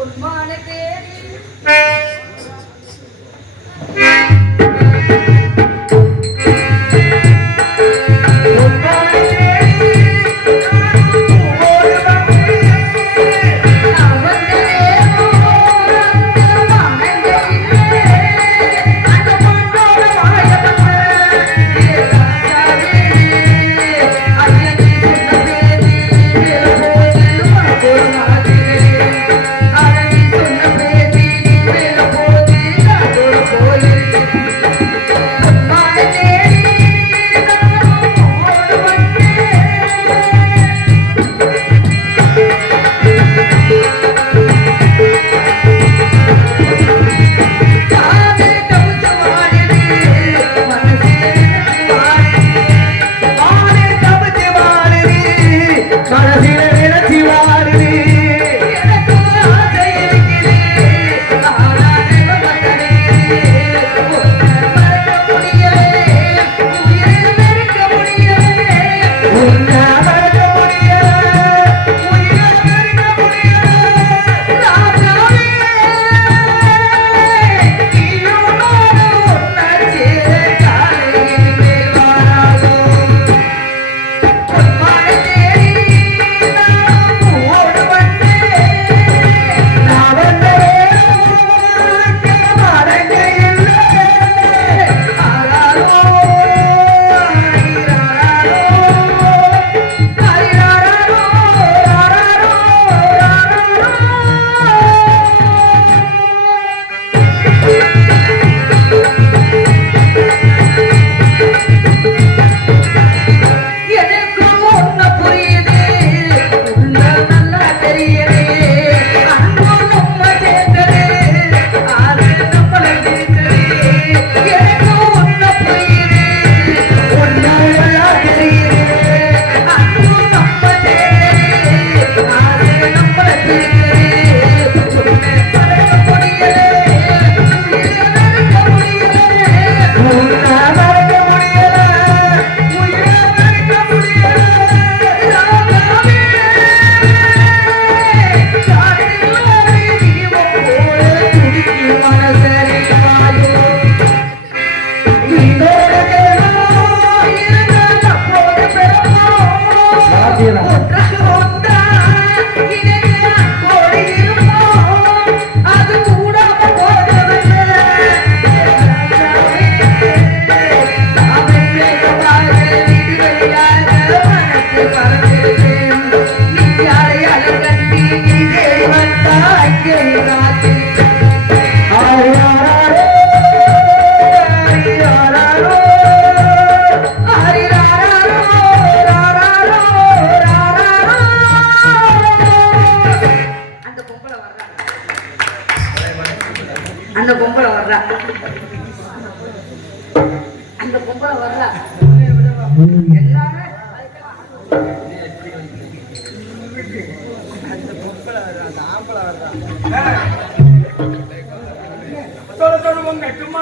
उन्मान तेरी। tierra. அந்த பொம்பளை வர்றா. அந்த பொம்பளை வர்றா. எல்லாமே அந்த பொம்பளை வர்றா சொல்ல சொல்லுவோங்க சும்மா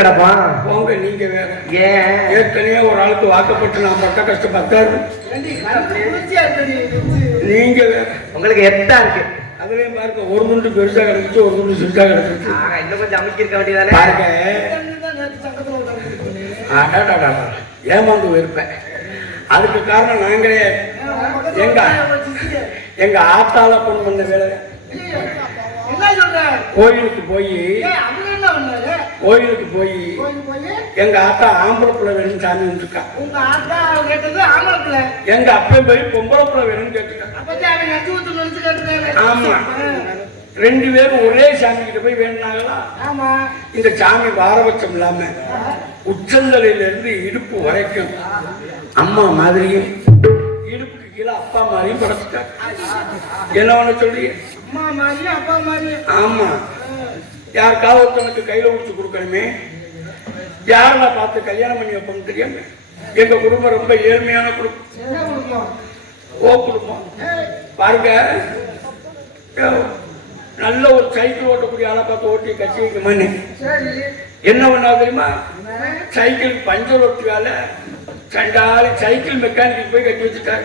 கிடப்பான் போங்க நீங்க வேற. ஏன்? ஏற்கனவே ஒரு ஆளுக்கு வாக்கப்பட்டு நான் பட்ட கஷ்டம் பத்தாது நீங்க வேற. உங்களுக்கு எத்தா இருக்கு? அதுலயும் பாருங்க ஒரு துண்டு பெருசா கிடந்துச்சு ஒரு துண்டு சிறுசா கிடந்துச்சு ஆக, இன்னும் கொஞ்சம் அமைக்க இருக்க வேண்டியதானே பாருங்க. ஏமாந்து போயிருப்பேன். அதுக்கு காரணம் நாங்களே. எங்க எங்க ஆத்தால பொண்ணு பண்ண வேலை. கோயிலுக்கு போய் கோயிலுக்கு போய் எங்க ஆத்தா ஆம்பளை பிள்ளை வேணும்னு சாமி வந்துருக்கா உங்க ஆத்தா கேட்டது ஆம்பளத்துல எங்க அப்பன் போய் பொம்பளை பிள்ளை வேணும்னு கேட்டுருக்கா அப்பத்தி அவன் நச்சு ஊத்து நினைச்சு கேட்டுருக்காரு ஆமா. ரெண்டு பேரும் ஒரே சாமி கிட்ட போய் வேணுனாங்களா ஆமா. இந்த சாமி பாரபட்சம் இல்லாம உச்சந்தலையில இருந்து இடுப்பு வரைக்கும் அம்மா மாதிரியும் இடுப்புக்கு கீழே அப்பா மாதிரியும் படைச்சிட்டாங்க என்ன ஒண்ணு சொல்லி ஆமா. யாருக்காவது ஒருத்தனுக்கு கையில முடிச்சு கொடுக்கணுமே? யாரை பார்த்து கல்யாணம் பண்ணி வைப்போம்னு தெரியாம? எங்க குடும்பம் ரொம்ப ஏழ்மையான குடும்பம். ஓ குடும்பம். பாருங்க. நல்ல ஒரு சைக்கிள் ஓட்டக்கூடிய ஆளை பார்த்து ஓட்டி கட்சி வைக்குமான்னு சரி. என்ன பண்ணா தெரியுமா? சைக்கிள் பஞ்சர் ஒட்டியால சண்டாலி சைக்கிள் மெக்கானிக்கு போய் கட்டி வச்சுட்டாரு.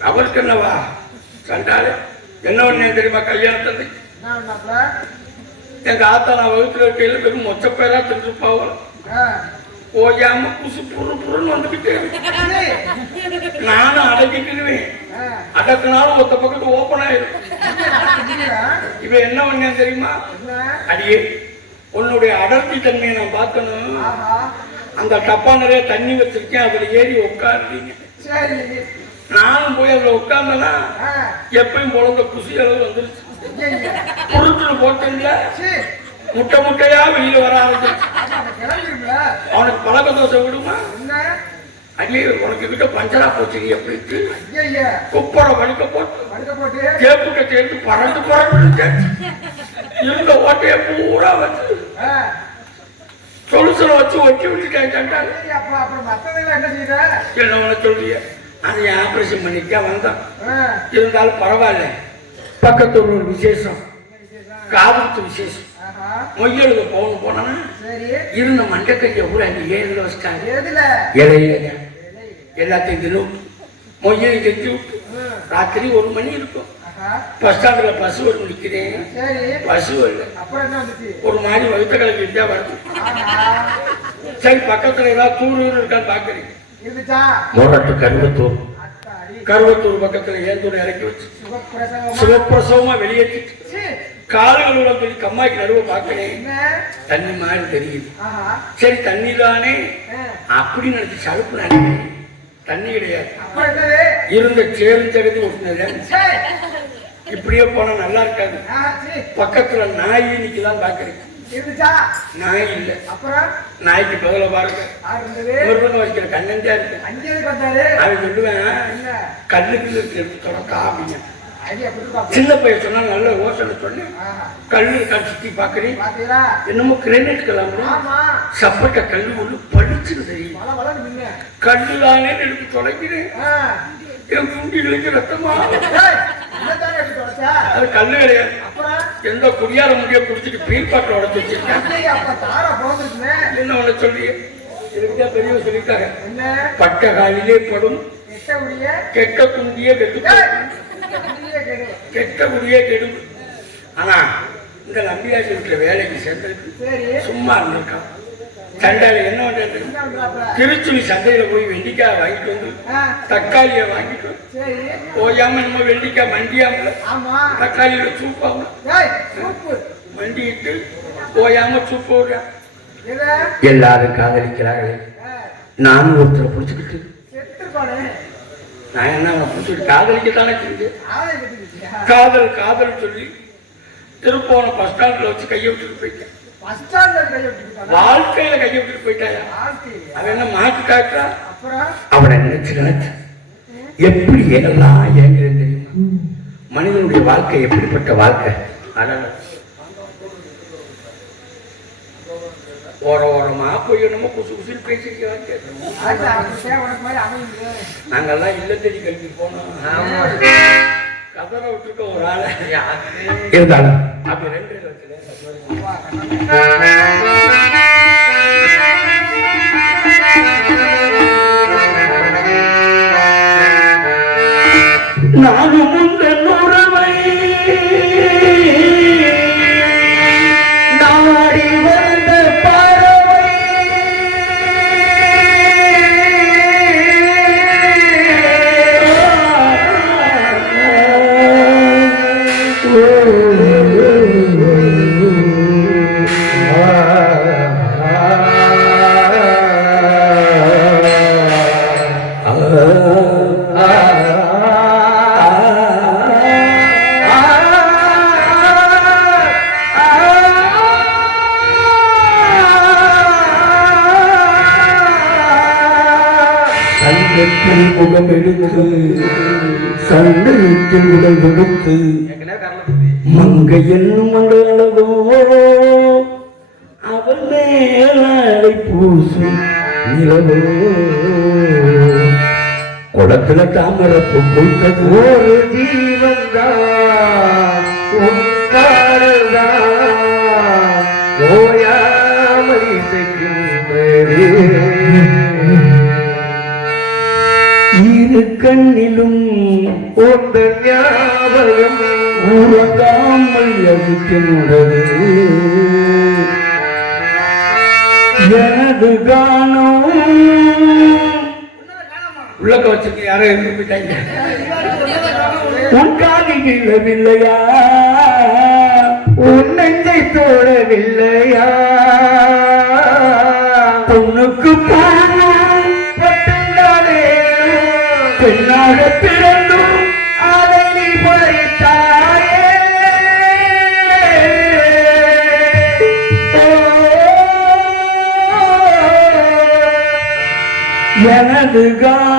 அவருக்கு என்னவா? சண்டாலு என்ன பண்ணேன் தெரியுமா பண்ணாப்ல எங்க ஆத்தா நான் வகுத்துல இருக்கையில வெறும் மொச்ச பேரா ஆ. ஓயாம புசு புரு புருன்னு வந்துகிட்டே. நானும் அடக்கிட்டுருவேன். அடக்குனாலும் ஒத்த பக்கத்து ஓப்பன் ஆயிடும்? இவன் என்ன பண்ணேன் தெரியுமா? அடியே உன்னுடைய அடர்த்தி தன்மையை நான் பார்க்கணும். அந்த டப்பா நிறைய தண்ணி வச்சிருக்கேன் அதுல ஏறி உட்காருறீங்க சரி. நானும் போய் அதுல உட்கார்ந்தேன்னா ஆ. எப்பயும் குழந்தை குசி அளவு வந்துருச்சு. புருத்துல சரி. முட்டை முட்டையா வெளியில வர ஆரம்பிச்சு. அவனுக்கு பழக்க தோசை விடுமா? அடியே உனக்கு கிட்ட பஞ்சரா போச்சு அப்படின்ட்டு ஐயையே. குப்பரை வலிக்க போட்டு போட்டு கேப்புக்க சேர்த்து பறந்து பறந்து இருந்த ஓட்டைய பூரா வச்சு. சொலுசலை வச்சு ஒட்டி விட்டுட்டேன் என்ன சொல்லிய அதை ஆபரேஷன் பண்ணிக்க வந்தான் ஆ. இருந்தாலும் பரவாயில்ல பக்கத்துல ஒரு விசேஷம் காதுத்து விசேஷம். மொய்யெழுத போகணும் போனா சரி. இருந்த மண்டக்கைய பூரா நீ ஏதுல வச்சிட்டாங்க? இலையில எல்லாத்தையும் தின்னு மொய்யை கட்டி விட்டு. ராத்திரி ஒரு மணி இருக்கும். பஸ் ஸ்டாண்ட்ல பஸ் ஒரு நிற்கிறேன் சரி. பஸ் இல்லை அப்புறம் என்ன வந்துச்சு? ஒரு மாதிரி வகுத்த கிளம்பிட்டு தான் வருது. சரி பக்கத்துல ஏதாவது தூர் இருக்கான்னு பாக்குறீங்க? மொரட்டு கருவத்தூர். கருவத்தூர் பக்கத்துல ஏந்தூர் இறக்கி வச்சு? சிவப்பிரசவமா வெளியேற்றிட்டு சீ. கால்கள் உள்ள சொல்லி கம்மாய்க்கு நடுவு பார்க்கிறேன் என்ன? தண்ணி மாதிரி தெரியுது. சரி தண்ணி தானே ஆ. அப்படி நினைச்சு சலுப்பு நினைக்கிறேன் தண்ணி கிடையாது? இருந்த சேருஞ்சகதி ஒட்டினது. இப்படியே போனா நல்லா இருக்காது. பக்கத்துல நாய் நிக்கதான் பாக்குறேன் இருந்துச்சா? நாய் இல்ல அப்புறம் நாய்க்கு பதில பாருங்க இருந்தது? முருகன் வைக்கிற கண்ணன்டா இருக்கு எதுக்கு வந்தாரு? அவன் சொல்லுவேன்? கல்லுக்கு தொடக்கா பாப்போம். சின்ன பையன் சொன்னா நல்ல யோசனை ஆஹா. கல்லு கல் சுத்தி பாக்குறேன் பாத்தீங்களா? என்னமோ கிரேனைட் கலாம் ஆமா. சப்பட்ட கல்லு ஒண்ணு பளிச்சுன்னு தெரியும். கல்லு தானே எடுத்து தொலைக்கிறேன். என் குண்டிலிருந்து ரத்தமா அது கல்லு கிடையாது எந்த குடியார முடிய குடிச்சிட்டு பீர் பாட்டில் உடச்சு வச்சிருக்கேன். என்ன ஒண்ணு சொல்லி? இதுக்குதான் பெரியவங்க சொல்லிட்டாங்க என்ன? பட்ட காலிலே படும்? கெட்ட குண்டியே கெட்டு. கெட்ட குடியே கெடும். ஆனா இந்த நம்பியாசி வீட்டுல வேலைக்கு சேர்ந்ததுக்கு சரி. சும்மா இருந்திருக்கான். சண்டையில என்ன பண்றது பண்றாப்புல? திருச்சுழி சந்தையில போய் வெண்டிக்காய் வாங்கிட்டு வந்து தக்காளியை வாங்கிட்டு. ஓயாம நம்ம வெண்டிக்காய் மண்டியாமல ஆமா. தக்காளியில சூப்பாமல. மண்டிட்டு ஓயாம சூப்பு? எல்லாரும் காதலிக்கிறாங்களே ஆ, நானும் ஒருத்தரை பிடிச்சிக்கிட்டு. நான் என்ன பிடிச்சிட்டு காதலிக்கத்தானே? காதல் காதல் சொல்லி திருப்போன பஸ் ஸ்டாண்ட்ல வச்சு கையை விட்டுட்டு போயிட்டேன் வாழ்க்கையில கையை விட்டுட்டு போயிட்டாயா. அவன் என்ன காட்டுறா? அப்புறம்? அவனை நினைச்சு எப்படி எல்லாம் ஏங்குறேன் தெரியுமா? மனிதனுடைய வாழ்க்கை எப்படிப்பட்ட வாழ்க்கை? அடடா. ஓர ஓரமா போய் நம்ம குசு மாதிரி அமையுது. நாங்கெல்லாம் இல்ல தேடி கல்வி போனோம். கதற விட்டுருக்க ஒரு ஆளை. இருந்தாலும் அப்படி ரெண்டு வச்சுல நானும் நிலவோ. குளத்துல தாமரப்பு பூ ஒரு ஜீவன் தான். ஓயாமல் இரு கண்ணிலும் உந்த ஞாபகம் உறங்காமல் எனது கானம் உள்ளக்க வச்சுக்க யாரோ இருந்து போயிட்டாங்க. உன் காதில் விழவில்லையா உன் நெஞ்சை தோழவில்லையா எனது கானம்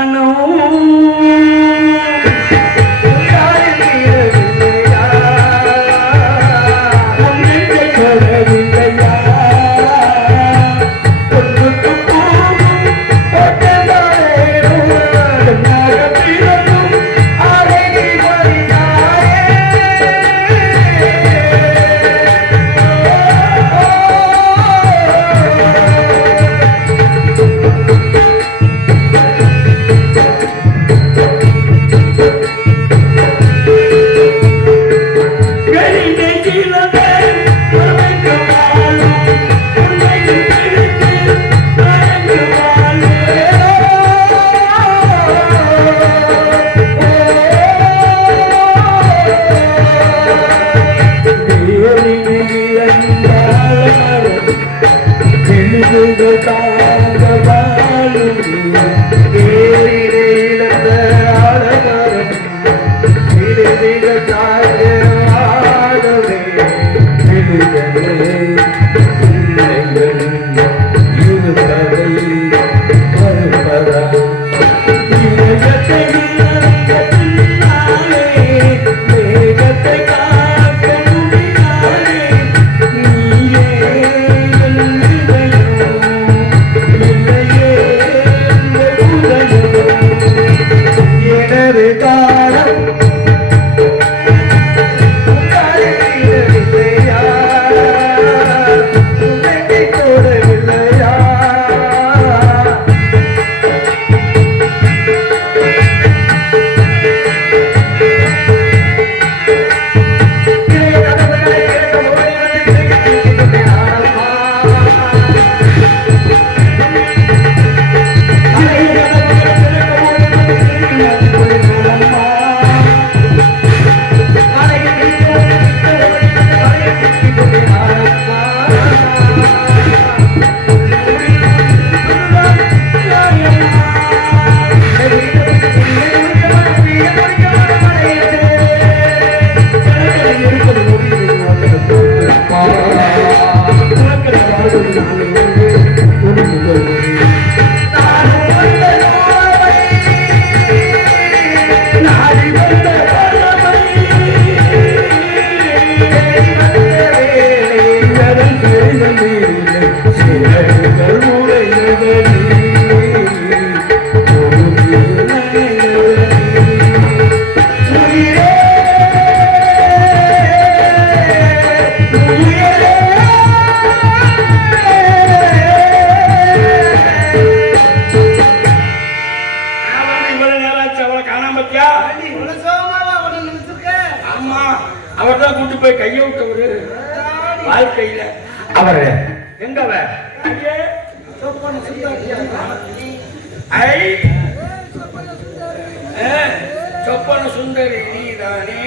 சுந்தரி நீதானே?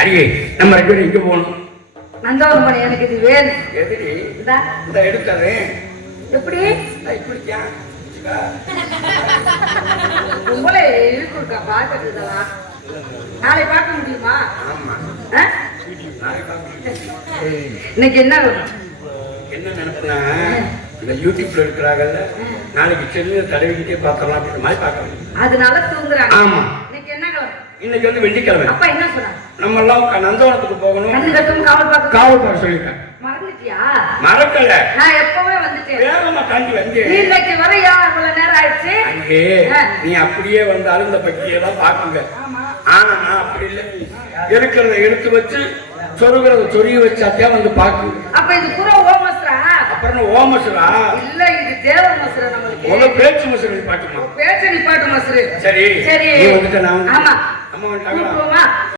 அடியே நம்ம ரெண்டு பேரும் இங்க போகணும்? நந்தவரமணி எனக்கு இது வேணும். எதிரி இந்தா, இந்த எடுத்துறேன் எப்படி? இப்படிக்கா உங்களே இருக்குக்கா பார்த்துட்டு இதெல்லாம் நாளை பார்க்க முடியுமா? இன்னைக்கு என்ன? என்ன நினைப்புனா இந்த யூடியூப்ல இருக்கிறாங்கல்ல நாளைக்கு செல்லுல தடவிக்கிட்டே பார்த்தலாம் அப்படின்ற மாதிரி பார்க்கணும். அதனால தூங்குறாங்க. ஆமா. இன்னைக்கு வந்து வெள்ளிக்கிழமை. அப்பா என்ன சொன்னாங்க நம்ம எல்லாம் நந்தவனத்துக்கு போகணும். கண்ணு கட்டும் காவல் பார்க்க காவல் பார்க்க சொல்லியிருக்கேன் மறந்துட்டியா? மறக்கல. நான் எப்பவே வந்துட்டேன். வேகமா தாண்டி வந்து நீ இன்னைக்கு வரையா இவ்வளவு நேரம் ஆயிடுச்சு? அங்கே. நீ அப்படியே வந்தாலும் இந்த பக்கியெல்லாம் பாக்குங்க ஆமா. ஆனா நான் அப்படி இல்லை. இருக்கிறத எடுத்து வச்சு சொருகிறத சொருகி வச்சாத்தே வந்து பாக்குங்க அப்ப இது பூரா ஓ மசுரா அப்புறம் ஓமசுரா இல்ல இது தேவ மசுரா நம்மளுக்கு. பேச்சு மசுரன் பாட்டுமா? பேச்ச நிப்பாட்டு மசுரு சரி. சரி. நீ நான் ஆமா. 你说嘛